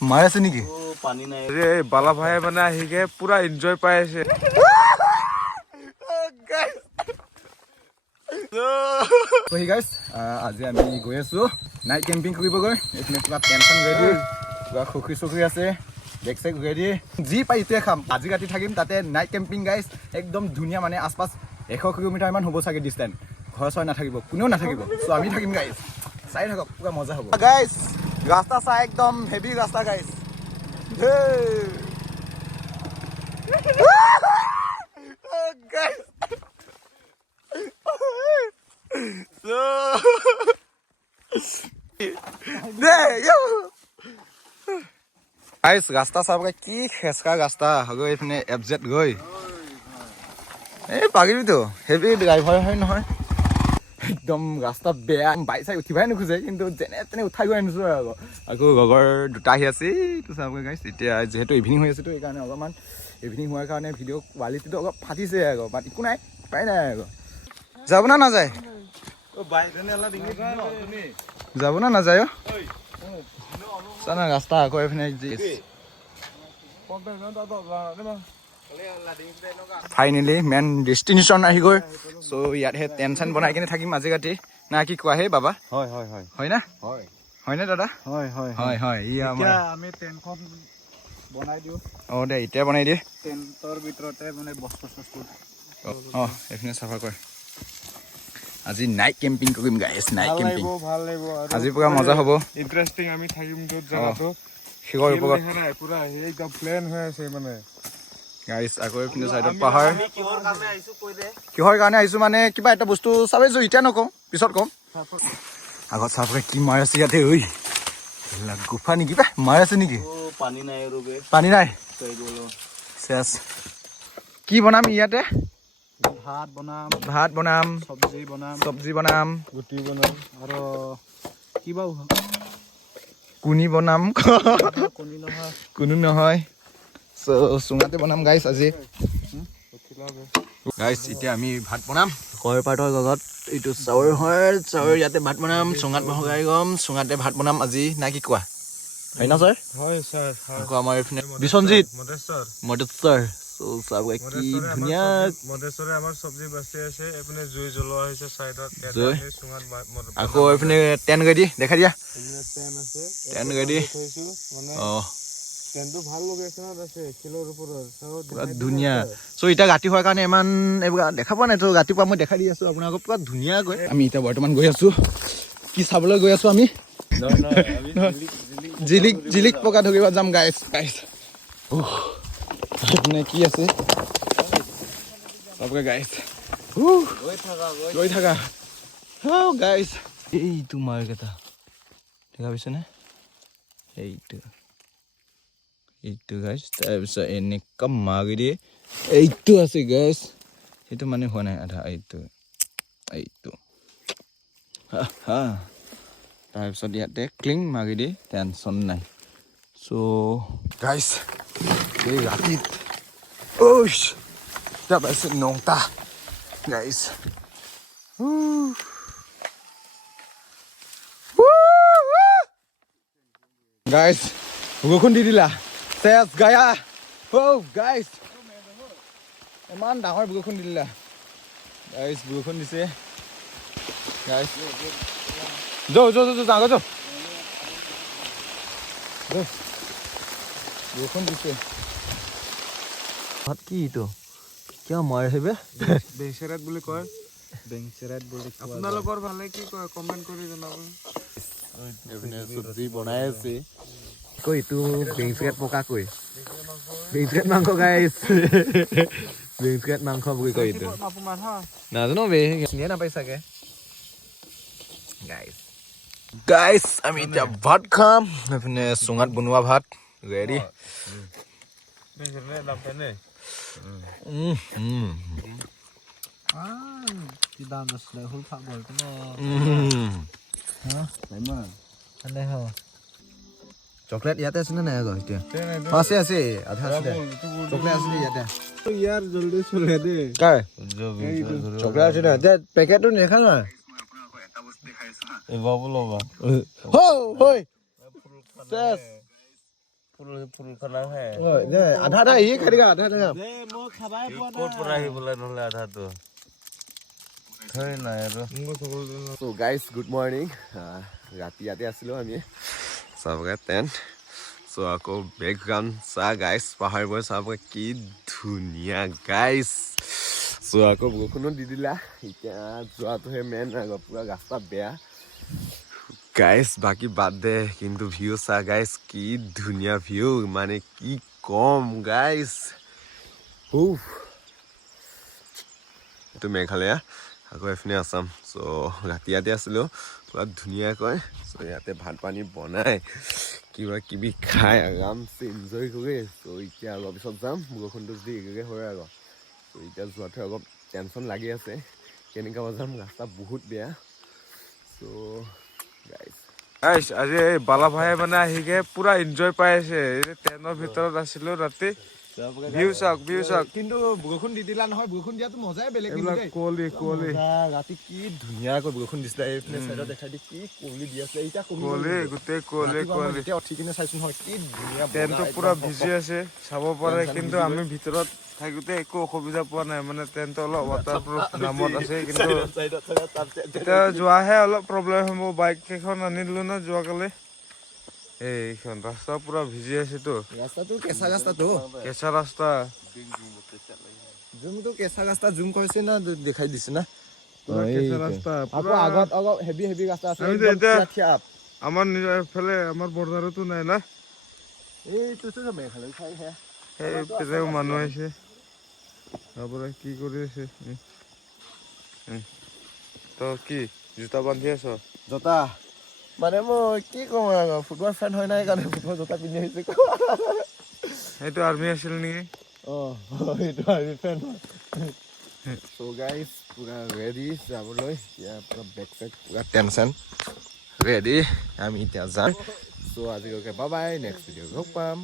মাৰ আছে নেকি? পানী নাই ৰে বালা ভাই মানে আহিকে পুৰা এনজয় পাই আছে। আজি আমি গৈ আছো নাইট কেম্পিং কৰিবগৈ। এইপিনে কিবা টেনচন ৰেডি, কিবা খুখৰি চুখৰি আছে, বেগ চেগ ৰেডি, যি পাই ইটোৱে খাম। আজি ৰাতি থাকিম তাতে নাইট কেম্পিং গাইজ। একদম ধুনীয়া মানে আশপাছ 100 কিলোমিটাৰ মান হ'ব চাগে ডিষ্টেঞ্চ। ঘৰ চৰ নাথাকিব, কোনেও নাথাকিব, চ' আমি থাকিম গাইজ। চাই থাকক, পুৰা মজা হ'ব গাইজ। ৰাস্তা চাই একদম হেভি ৰাস্তা গাইজ। ৰাস্তা চাব কি খেচকা ৰাস্তা গৈ এইপিনে FZ গৈ এই পাৰিবিতো হেভি ড্ৰাইভাৰ হয় নহয়। একদম ৰাস্তা বেয়া, বাইক চাই উঠিবাই নোখোজে, কিন্তু যেনে তেনে উঠাই গৈ আনিছো আৰু আকৌ লগৰ দুটা আহি আছে এইটো চাবগৈ গাইছ। এতিয়া যিহেতু ইভিনিং হৈ আছেতো সেইকাৰণে অলপমান ইভিনিং হোৱাৰ কাৰণে ভিডিঅ' কোৱালিটিটো অলপ ফাটিছে আকৌ, বাট একো নাই, উপায় নাই আকৌ। যাব না নাযায়? যাব না নাযায়? চানা ৰাস্তা আকৌ এইপিনে ফাইনেলি মেইন ডেষ্টিনেশ্যন আহি গৈ। চ' ইয়াতহে টেনচন বনাই কিনে থাকিম আজি ৰাতি না কি কোৱা? হে বাবা, হয় হয় হয় হয় না? হয়নে দাদা? হয় হয় হয় হয়। ই আমাৰ আমি টেণ্টখন বনাই দিওঁ। অঁ দে এতিয়া বনাই দিয়ে। টেণ্টৰ ভিতৰতে মানে বস্তু চস্তু অঁ এইপিনে চাফা কৰে। আজি নাইট কেম্পিং কৰিম গাইছ, নাইট কেম্পিং। ভাল লাগিব আজি পুৰা মজা হ'ব। ইণ্টাৰেষ্টিং আমি থাকিম য'ত জাগাটো শিখৰ ওপৰত নাই, পুৰা একদম প্লেন হৈ আছে মানে গাইছ। আকৌ এইপিনে চাইডত পাহাৰ। কিহৰ কাৰণে আহিছো মানে কিবা এটা বস্তু চাবিছো, এতিয়া নকওঁ, পিছত কম। আগত চাবলৈ কি মাৰ আছে ইয়াতে। ঐ গোফা নেকি বা মাৰ আছে নেকি? পানী নাই আৰু পানী নাই। চেছ। কি বনাম ইয়াতে? ভাত বনাম, চব্জি বনাম, গুটি বনাম আৰু কিবা কুনি বনাম। কোনো নহয়, চুঙাতে বনাম গাইছ আজি। গাইছ এতিয়া আমি ভাত বনাম কয়পাতৰ লগত। এইটো চাউল হয়, চাউল ইয়াতে ভাত বনাম, চুঙাত বহাই গম, চুঙাতে ভাত বনাম আজি, না কি কোৱা? হয় না ছাৰ? হয় ছাৰ। আকৌ আমাৰ এইপিনে বিশ্বজিত মদেশ্বৰ। কি ধুনীয়া মদেশ্বৰে আমাৰ চব্জি বাচি আছে। এইপিনে জুই জ্বলোৱা হৈছে চাইডত। আকৌ এইপিনে টেন গাড়ী দেখা দিয়া। টেন গাড়ী অঁ ভাল লোকেশ্যনত আছে, শিলৰ ওপৰত ধুনীয়া। চ' এতিয়া ৰাতি হোৱাৰ কাৰণে ইমান এইবিলাক দেখা পোৱা নাই, তো ৰাতিপুৱা মই দেখাই দি আছো আপোনালোকক পুৰা ধুনীয়াকৈ। আমি এতিয়া বৰ্তমান গৈ আছো, কি চাবলৈ গৈ আছো আমি? জিলিক পকা ধৰিব যাম গাইছ। নে কি আছে চবকে গাইছ, গৈ থাকা গাইছ। এইটো মাৰ্কেটা দেখা পাইছেনে? এইটো গাইছ। তাৰপিছত এনেকুৱা মাৰি দিয়ে, এইটো আছে গাইছ। সেইটো মানে হোৱা নাই আধা, এইটো তাৰপিছত ইয়াতে ক্লিং মাৰি দিয়ে, টেনচন নাই। চ' গাইছ এই ৰাতিত এতিয়া পাইছে 9টা গাইছ। গাইছ বৰষুণ দি দিলা, চেছ গায়া। গাইছ ইমান ডাঙৰ বৰষুণ দি দিলা গাইছ, বৰষুণ দিছে গাইছ। আগত বৰষুণ দিছে। কি এইটো কিয় মাৰ হেবে বেংচেৰাত বুলি কয়। বেংচেৰাত বুলি আপোনালোকৰ ভালে কি কয় কমেণ্ট কৰি জনাব। চব্জি বনাই আছে কৈ এইটো বেংচেৰাত পকা কৈ বেংচেৰাত মাংস গাইছ। বেংচেৰাত মাংস বুলি কয় এইটো, নাজানো বে, চিনিয়ে নাপাই চাগে গাইছ। গাইছ আমি এতিয়া ভাত খাম, এইপিনে চুঙাত বনোৱা ভাত ৰেডি। চকলেট ইয়াতে আছে নে নাই? আকৌ এতিয়া আছে আধা আছে চকলেট আছে ইয়াতে। ইয়াৰ জলদি চলে দে কাৰ চকলেট আছে না দে, পেকেটটো নেখা না ল'বা চেছ ফুলখনহে আধা আধা এই খাই দিবা আধা আধা ক'ৰ পৰা আহিবলৈ নহ'লে আধাটো থৈ নাই আৰু চ' গাইজ গুড মৰ্ণিং ৰাতি ইয়াতে আছিলোঁ আমি চাবগৈ টেণ্ট চ' আকৌ বেকগ্ৰাউণ্ড চাহ গাইজ পাহাৰবোৰ চাবগৈ কি ধুনীয়া গাইজ চ' আকৌ বৰষুণো দি দিলা এতিয়া যোৱাটোহে মেইন আকৌ পূৰা ৰাস্তা বেয়া গাইজ বাকী বাদ দে কিন্তু ভিউ চাহ গাইজ কি ধুনীয়া ভিউ মানে কি কম গাইজ এইটো মেঘালয়া আকৌ এইপিনে আছাম চ' ৰাতি ইয়াতে আছিলোঁ পূৰা ধুনীয়াকৈ চ' ইয়াতে ভাত পানী বনাই কিবা কিবি খাই আৰামছে এনজয় কৰি চ' এতিয়া অলপ পিছত যাম বৰষুণটো যদি একেগে হয় আকৌ চ' এতিয়া যোৱাটো অলপ টেনশ্যন লাগি আছে কেনেকুৱা যাম ৰাস্তা বহুত বেয়া চ' গাইজ আজি এই বালা ভাই মানে আহিকে পুৰা এনজয় পাই আছে ট্ৰেইনৰ ভিতৰত আছিলো ৰাতি ভিউ চাওক কিন্তু বৰষুণ দি দিলা নহয় বৰষুণ দিয়াটো মজাই বেলেগ এইবিলাক কুঁৱলী ৰাতি কি ধুনীয়াকৈ বৰষুণ দিছিলে এইপিনে চাইডত দেখাই দি কি কুঁৱলী দি আছে এতিয়া গোটেই কুঁৱলী এতিয়া উঠি কিনে চাইছো নহয় কি ধুনীয়া ট্ৰেইনটো পুৰা ভিজি আছে চাব পাৰে কিন্তু আমি ভিতৰত থাকোঁতে একো অসুবিধা পোৱা নাই মানে ট্ৰেইনটো অলপ ৱাটাৰপ্ৰুফ নামত আছে কিন্তু এতিয়া যোৱাহে অলপ প্ৰব্লেম হ'ব বাইক কেইখন আনিলো ন যোৱাকালি এইখন ৰাস্তা পুৰা ভিজি আছেতো ৰাস্তাটো কেঁচা ৰাস্তাটো কেঁচা ৰাস্তা জুমটো কেঁচা ৰাস্তা জুম কৰিছে না দেখাই দিছে না পুৰা কেঁচা ৰাস্তা আকৌ আগত অলপ হেভি ৰাস্তা আছে আমিতো এতিয়া আমাৰ নিজৰ এইফালে আমাৰ বৰ্ডাৰতো নাই না এইটোতো মেঘালয় ঠাই হে সেই পেলেও মানুহ আহিছে তাৰপৰা কি কৰি আছে তই কি জোতা বান্ধি আছ জোতা মানে মই কি কম আৰু ফুটবল ফেন হয় নাই কাৰণে ফুটবল জোতা পিন্ধি আহিছে সেইটো আৰ্মি আছিল নেকি এইটো আৰ্মি ফেন চ' গাইজ পুৰা ৰেডি যাবলৈ এতিয়া পুৰা বেক চেক পুৰা টেনশ্যন ৰেডি আমি এতিয়া যাম চ' আজিলৈকে বাই বাই নেক্সট ভিডিঅ' লগ পাম